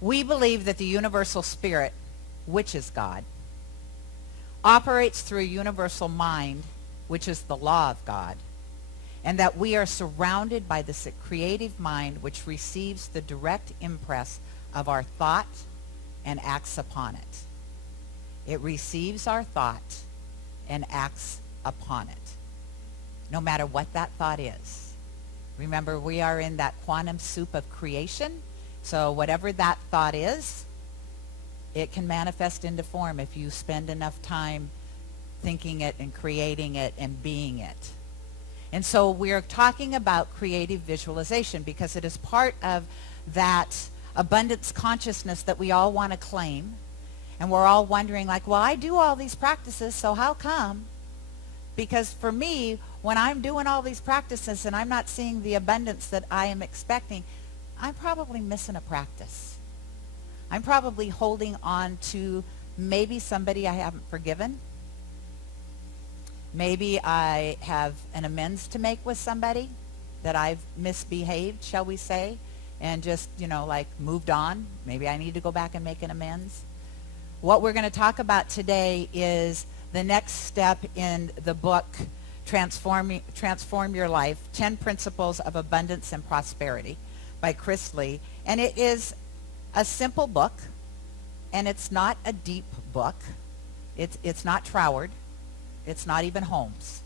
We believe that the universal spirit, which is God, operates through a universal mind, which is the law of God, and that we are surrounded by this creative mind which receives the direct impress of our thought and acts upon it. It receives our thought and acts upon it, no matter what that thought is. Remember, we are in that quantum soup of creation, so whatever that thought is, it can manifest into form if you spend enough time thinking it and creating it and being it. And so we're talking about creative visualization because it is part of that abundance consciousness that we all want to claim. And we're all wondering like, well, I do all these practices, so how come? Because for me, when I'm doing all these practices and I'm not seeing the abundance that I am expecting, I'm probably missing a practice. I'm probably holding on to maybe somebody I haven't forgiven. Maybe I have an amends to make with somebody that I've misbehaved, shall we say, and just, like moved on. Maybe I need to go back and make an amends. What we're going to talk about today is the next step in the book, Transform Your Life, 10 Principles of Abundance and Prosperity by Chris Lee. And it is a simple book, and it's not a deep book. It's not Troward. It's not even Holmes.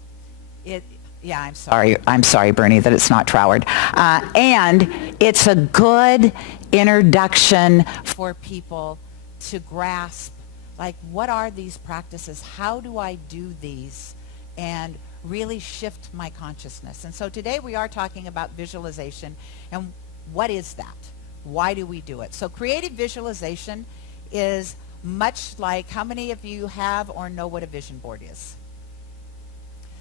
I'm sorry, Bernie, that it's not Troward. And it's a good introduction for people to grasp, like, what are these practices? How do I do these? And really shift my consciousness. And so today we are talking about visualization. And what is that? Why do we do it? So creative visualization is much like, how many of you have or know what a vision board is?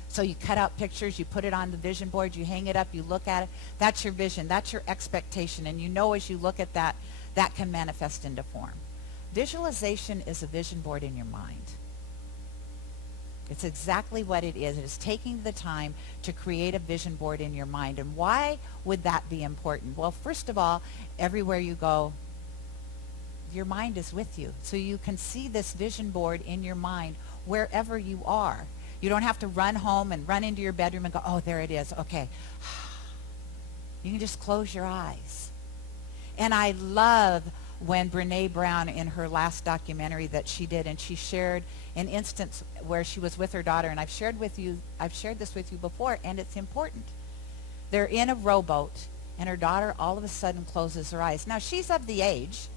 So you cut out pictures, you put it on the vision board, you hang it up, you look at it. That's your vision, that's your expectation. And as you look at that, that can manifest into form. Visualization is a vision board in your mind. It's exactly what it is. It is taking the time to create a vision board in your mind. And why would that be important? Well, first of all, everywhere you go, your mind is with you. So you can see this vision board in your mind wherever you are. You don't have to run home and run into your bedroom and go, oh, there it is. Okay. You can just close your eyes. And I love when Brene Brown, in her last documentary that she did, and she shared an instance where she was with her daughter, and I've shared this with you before, and it's important. They're in a rowboat, and her daughter all of a sudden closes her eyes. Now, she's of the age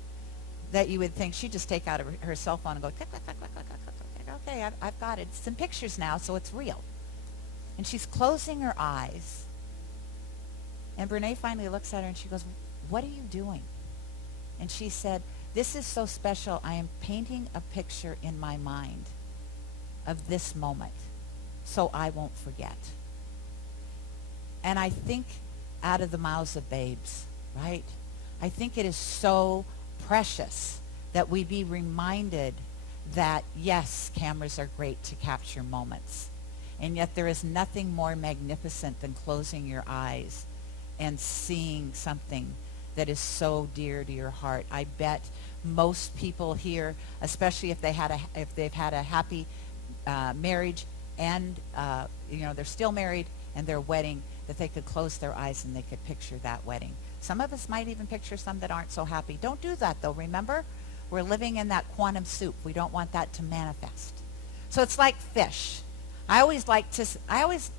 that you would think she'd just take out her cell phone and go, click, click, click, click, click, click, click. Okay, I've got it. It's in pictures now, so it's real. And she's closing her eyes. And Brene finally looks at her and she goes, what are you doing? And she said, this is so special. I am painting a picture in my mind of this moment so I won't forget. And I think out of the mouths of babes, right? I think it is so precious that we be reminded that, yes, cameras are great to capture moments. And yet there is nothing more magnificent than closing your eyes and seeing something that is so dear to your heart. I bet most people here, especially if they've had a happy marriage and they're still married and their wedding, that they could close their eyes and they could picture that wedding. Some of us might even picture some that aren't so happy. Don't do that though, remember? We're living in that quantum soup. We don't want that to manifest. So it's like fish. I always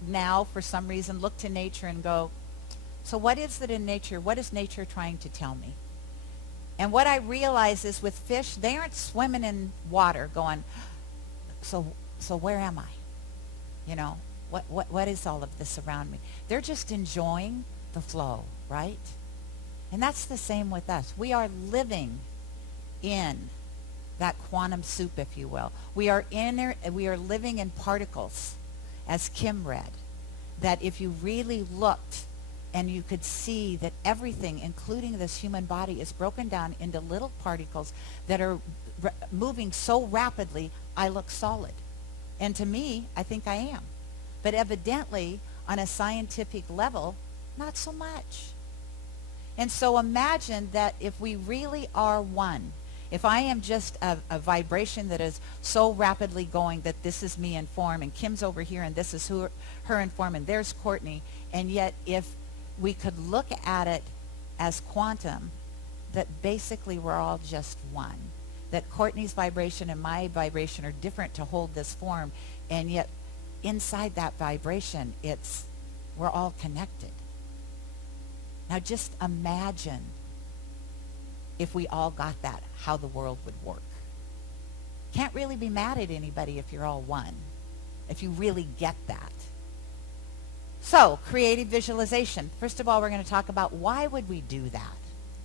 now, for some reason, look to nature and go, so what is it in nature? What is nature trying to tell me? And what I realize is with fish, they aren't swimming in water going, so where am I? What is all of this around me? They're just enjoying the flow, right? And that's the same with us. We are living in that quantum soup, if you will. We are living in particles, as Kim read, that if you really looked and you could see that everything, including this human body, is broken down into little particles that are moving so rapidly, I look solid. And to me, I think I am. But evidently, on a scientific level, not so much. And so imagine that if we really are one, if I am just a vibration that is so rapidly going that this is me in form and Kim's over here and this is her in form and there's Courtney, and yet if we could look at it as quantum, that basically we're all just one. That Courtney's vibration and my vibration are different to hold this form, and yet inside that vibration, we're all connected. Now just imagine if we all got that, how the world would work. Can't really be mad at anybody if you're all one, if you really get that. So, creative visualization. First of all, we're going to talk about why would we do that?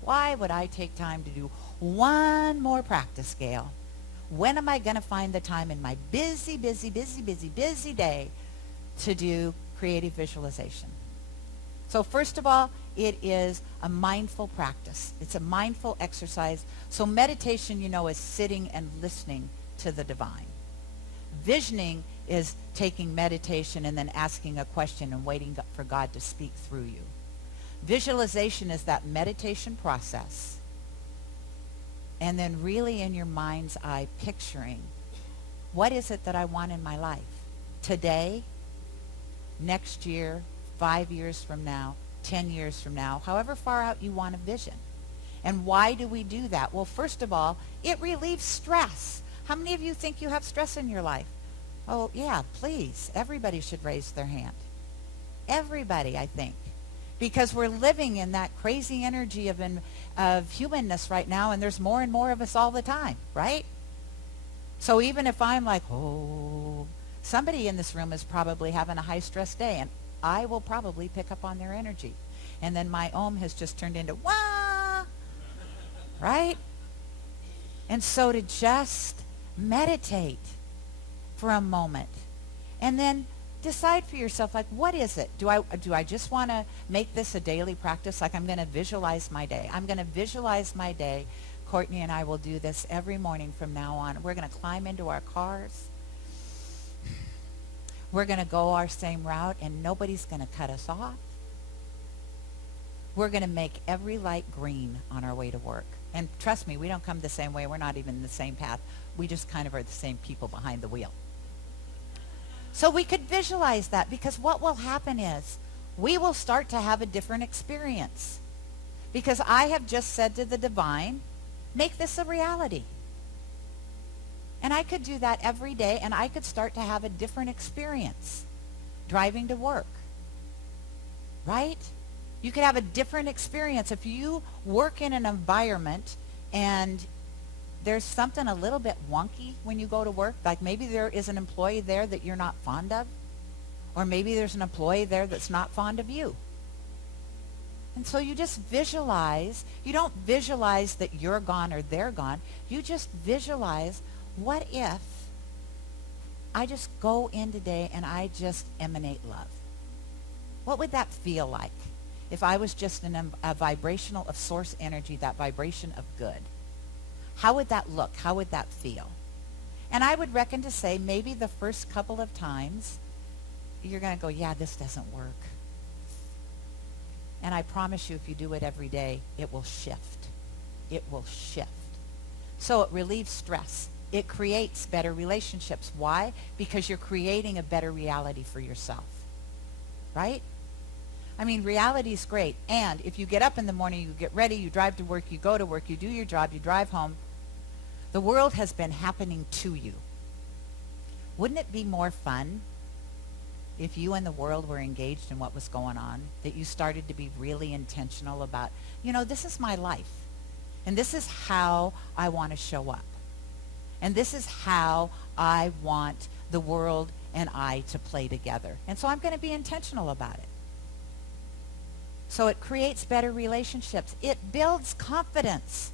Why would I take time to do one more practice, Gayle? When am I going to find the time in my busy day to do creative visualization? So first of all, it is a mindful practice. It's a mindful exercise. So meditation, is sitting and listening to the divine. Visioning is taking meditation and then asking a question and waiting for God to speak through you. Visualization is that meditation process. And then really in your mind's eye picturing, what is it that I want in my life? Today, next year, 5 years from now, 10 years from now, however far out you want to vision. And why do we do that? Well, first of all, it relieves stress. How many of you think you have stress in your life? Oh, yeah, please. Everybody should raise their hand. Everybody, I think. Because we're living in that crazy energy of humanness right now, and there's more and more of us all the time, right? So even if I'm like, somebody in this room is probably having a high-stress day, and I will probably pick up on their energy. And then my ohm has just turned into, wah, right? And so to just meditate for a moment, and then decide for yourself, like, what is it? Do I just want to make this a daily practice? Like, I'm going to visualize my day. I'm going to visualize my day. Courtney and I will do this every morning from now on. We're going to climb into our cars. We're going to go our same route, and nobody's going to cut us off. We're going to make every light green on our way to work. And trust me, we don't come the same way. We're not even in the same path. We just kind of are the same people behind the wheel. So we could visualize that, because what will happen is we will start to have a different experience. Because I have just said to the divine, make this a reality. And I could do that every day, and I could start to have a different experience driving to work. Right? You could have a different experience. If you work in an environment and there's something a little bit wonky when you go to work, like maybe there is an employee there that you're not fond of, or maybe there's an employee there that's not fond of you. And so you just visualize. You don't visualize that you're gone or they're gone. You just visualize, what if I just go in today and I just emanate love? What would that feel like if I was just in a vibrational of source energy, that vibration of good? How would that look? How would that feel? And I would reckon to say maybe the first couple of times you're going to go, yeah, this doesn't work. And I promise you, if you do it every day, it will shift. It will shift. So it relieves stress. It creates better relationships. Why? Because you're creating a better reality for yourself. Right? I mean, reality is great. And if you get up in the morning, you get ready, you drive to work, you go to work, you do your job, you drive home, the world has been happening to you. Wouldn't it be more fun if you and the world were engaged in what was going on, that you started to be really intentional about, this is my life, and this is how I want to show up, and this is how I want the world and I to play together. And so I'm going to be intentional about it. So it creates better relationships. It builds confidence,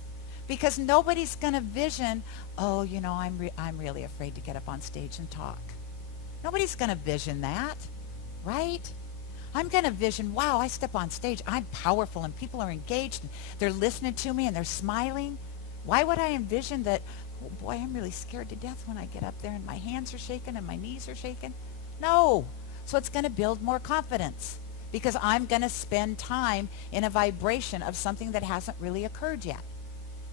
because nobody's going to vision, I'm really afraid to get up on stage and talk. Nobody's going to vision that, right? I'm going to vision, wow, I step on stage, I'm powerful, and people are engaged, and they're listening to me, and they're smiling. Why would I envision that, oh boy, I'm really scared to death when I get up there and my hands are shaking and my knees are shaking? No. So it's going to build more confidence, because I'm going to spend time in a vibration of something that hasn't really occurred yet.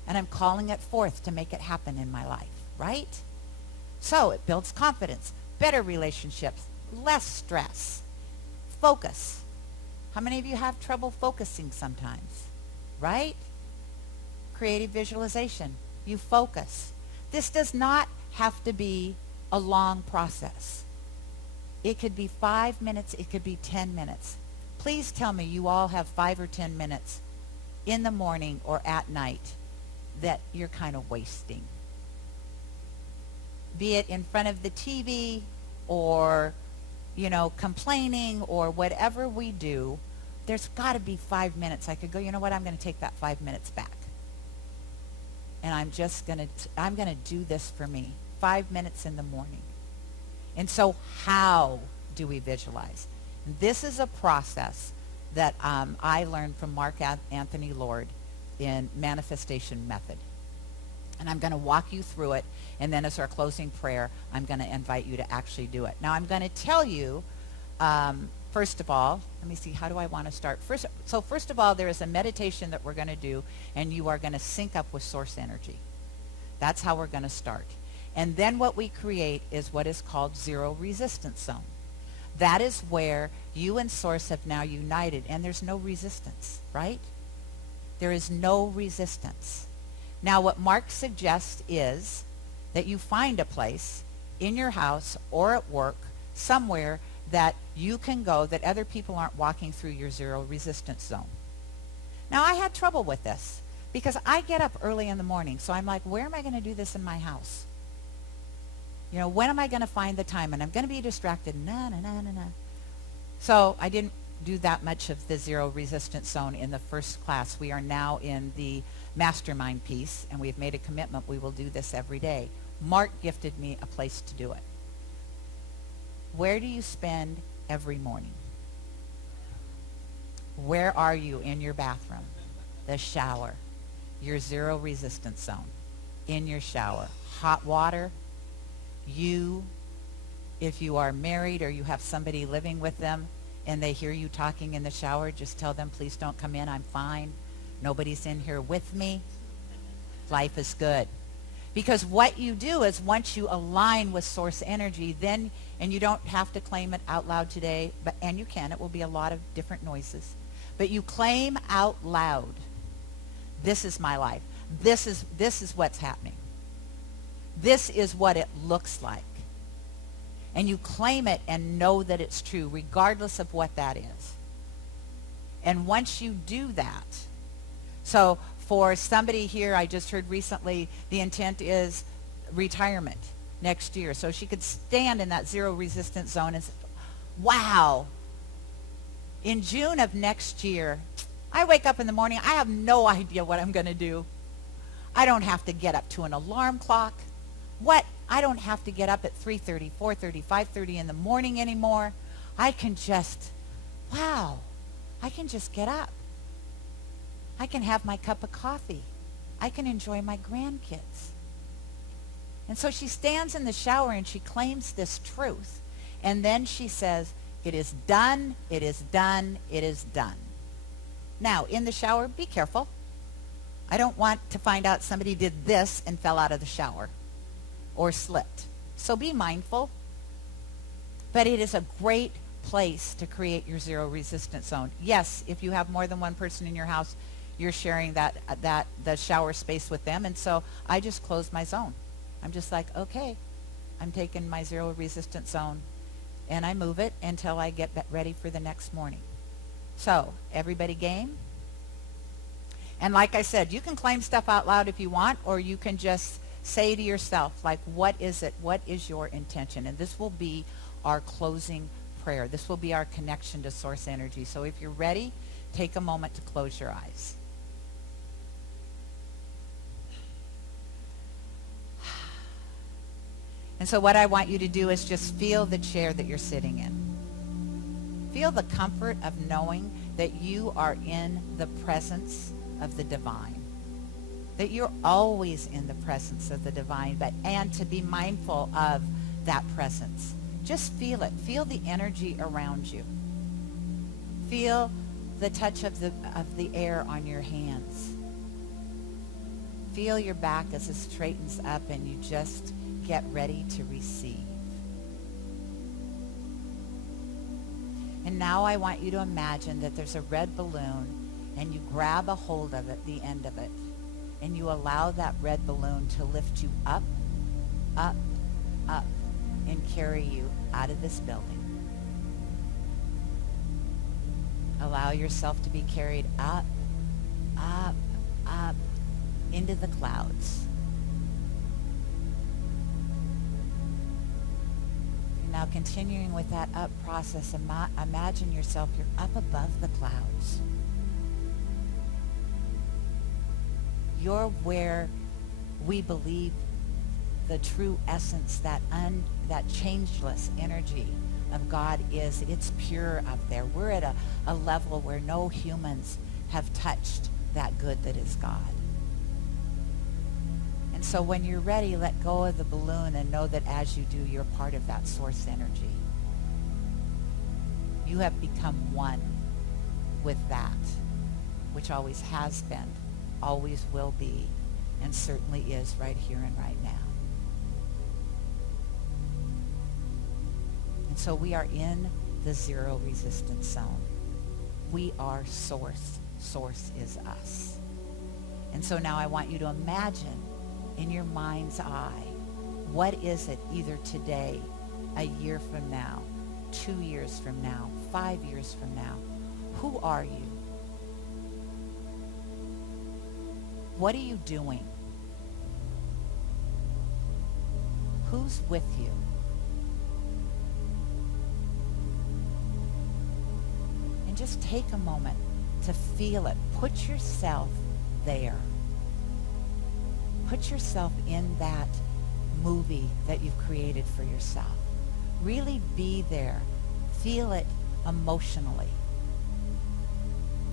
And I'm calling it forth to make it happen in my life, right? So it builds confidence, better relationships, less stress, focus. How many of you have trouble focusing sometimes, right? Creative visualization. You focus. This does not have to be a long process. It could be 5 minutes. It could be 10 minutes. Please tell me you all have 5 or 10 minutes in the morning or at night that you're kind of wasting. Be it in front of the TV or, complaining or whatever we do, there's got to be 5 minutes. I could go, you know what, I'm going to take that 5 minutes back. And I'm going to do this for me. 5 minutes in the morning. And so how do we visualize? This is a process that I learned from Mark Anthony Lord in Manifestation Method. And I'm going to walk you through it. And then as our closing prayer, I'm going to invite you to actually do it. Now, I'm going to tell you, first of all, let me see, how do I want to start? First of all, there is a meditation that we're going to do, and you are going to sync up with source energy. That's how we're going to start. And then what we create is what is called zero resistance zone. That is where you and source have now united, and there's no resistance, right? There is no resistance. Now, what Mark suggests is that you find a place in your house or at work, somewhere that you can go that other people aren't walking through your zero resistance zone. Now, I had trouble with this because I get up early in the morning, so I'm like, where am I going to do this in my house? When am I going to find the time? And I'm going to be distracted. No. So I didn't do that much of the zero resistance zone in the first class. We are now in the mastermind piece, and we've made a commitment. We will do this every day. Mark gifted me a place to do it. Where do you spend every morning? Where are you in your bathroom? The shower. Your zero resistance zone. In your shower. Hot water. If you are married or you have somebody living with them and they hear you talking in the shower, just tell them, please don't come in. I'm fine. Nobody's in here with me. Life is good. Because what you do is once you align with source energy, then, and you don't have to claim it out loud today, and you can. It will be a lot of different noises. But you claim out loud, this is my life. This is what's happening. This is what it looks like. And you claim it and know that it's true, regardless of what that is. And once you do that, so for somebody here, I just heard recently, the intent is retirement next year. So she could stand in that zero resistance zone and say, wow, in June of next year, I wake up in the morning, I have no idea what I'm going to do. I don't have to get up to an alarm clock. I don't have to get up at 3:30, 4:30, 5:30 in the morning anymore. I can just get up. I can have my cup of coffee. I can enjoy my grandkids. And so she stands in the shower and she claims this truth. And then she says, it is done, it is done, it is done. Now, in the shower, be careful. I don't want to find out somebody did this and fell out of the shower or slipped. So be mindful. But it is a great place to create your zero resistance zone. Yes, if you have more than one person in your house, you're sharing the shower space with them. And so I just close my zone. I'm just like, okay, I'm taking my zero resistance zone, and I move it until I get ready for the next morning. So everybody game? And like I said, you can claim stuff out loud if you want, or you can just say to yourself, like, what is it? What is your intention? And this will be our closing prayer. This will be our connection to source energy. So if you're ready, take a moment to close your eyes. And so what I want you to do is just feel the chair that you're sitting in. Feel the comfort of knowing that you are in the presence of the divine. That you're always in the presence of the divine, and to be mindful of that presence. Just feel it. Feel the energy around you. Feel the touch of the air on your hands. Feel your back as it straightens up and you just get ready to receive. And now I want you to imagine that there's a red balloon and you grab a hold of it, the end of it, and you allow that red balloon to lift you up, up, up, and carry you out of this building. Allow yourself to be carried up, up, up, into the clouds. Now continuing with that up process, imagine yourself, you're up above the clouds. You're where we believe the true essence, that changeless energy of God is. It's pure up there. We're at a level where no humans have touched that good that is God. And so when you're ready, let go of the balloon and know that as you do, you're part of that source energy. You have become one with that, which always has been, always will be, and certainly is right here and right now. And so we are in the zero resistance zone. We are source. Source is us. And so now I want you to imagine in your mind's eye, what is it either today, a year from now, 2 years from now, 5 years from now? Who are you? What are you doing? Who's with you? And just take a moment to feel it. Put yourself there. Put yourself in that movie that you've created for yourself. Really be there. Feel it emotionally.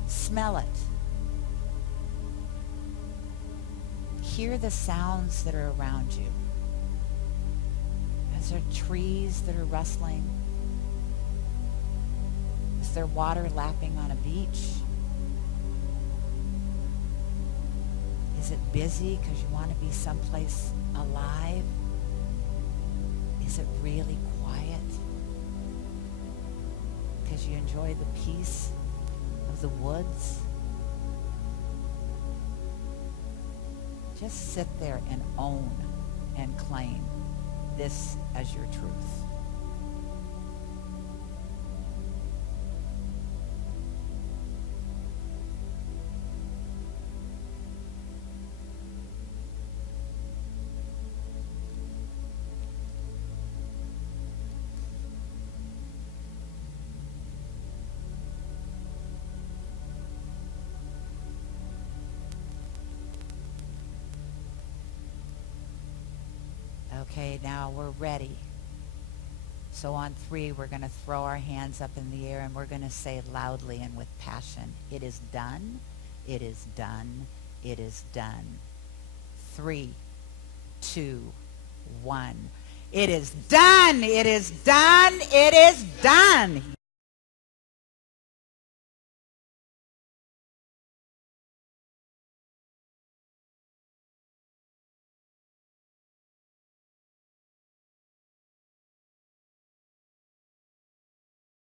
Smell it. Hear the sounds that are around you. Is there trees that are rustling? Is there water lapping on a beach? Is it busy because you want to be someplace alive? Is it really quiet because you enjoy the peace of the woods? Just sit there and own and claim this as your truth. Okay, now we're ready. So on 3, we're going to throw our hands up in the air and we're going to say loudly and with passion, it is done, it is done, it is done. 3, 2, 1. It is done, it is done, it is done.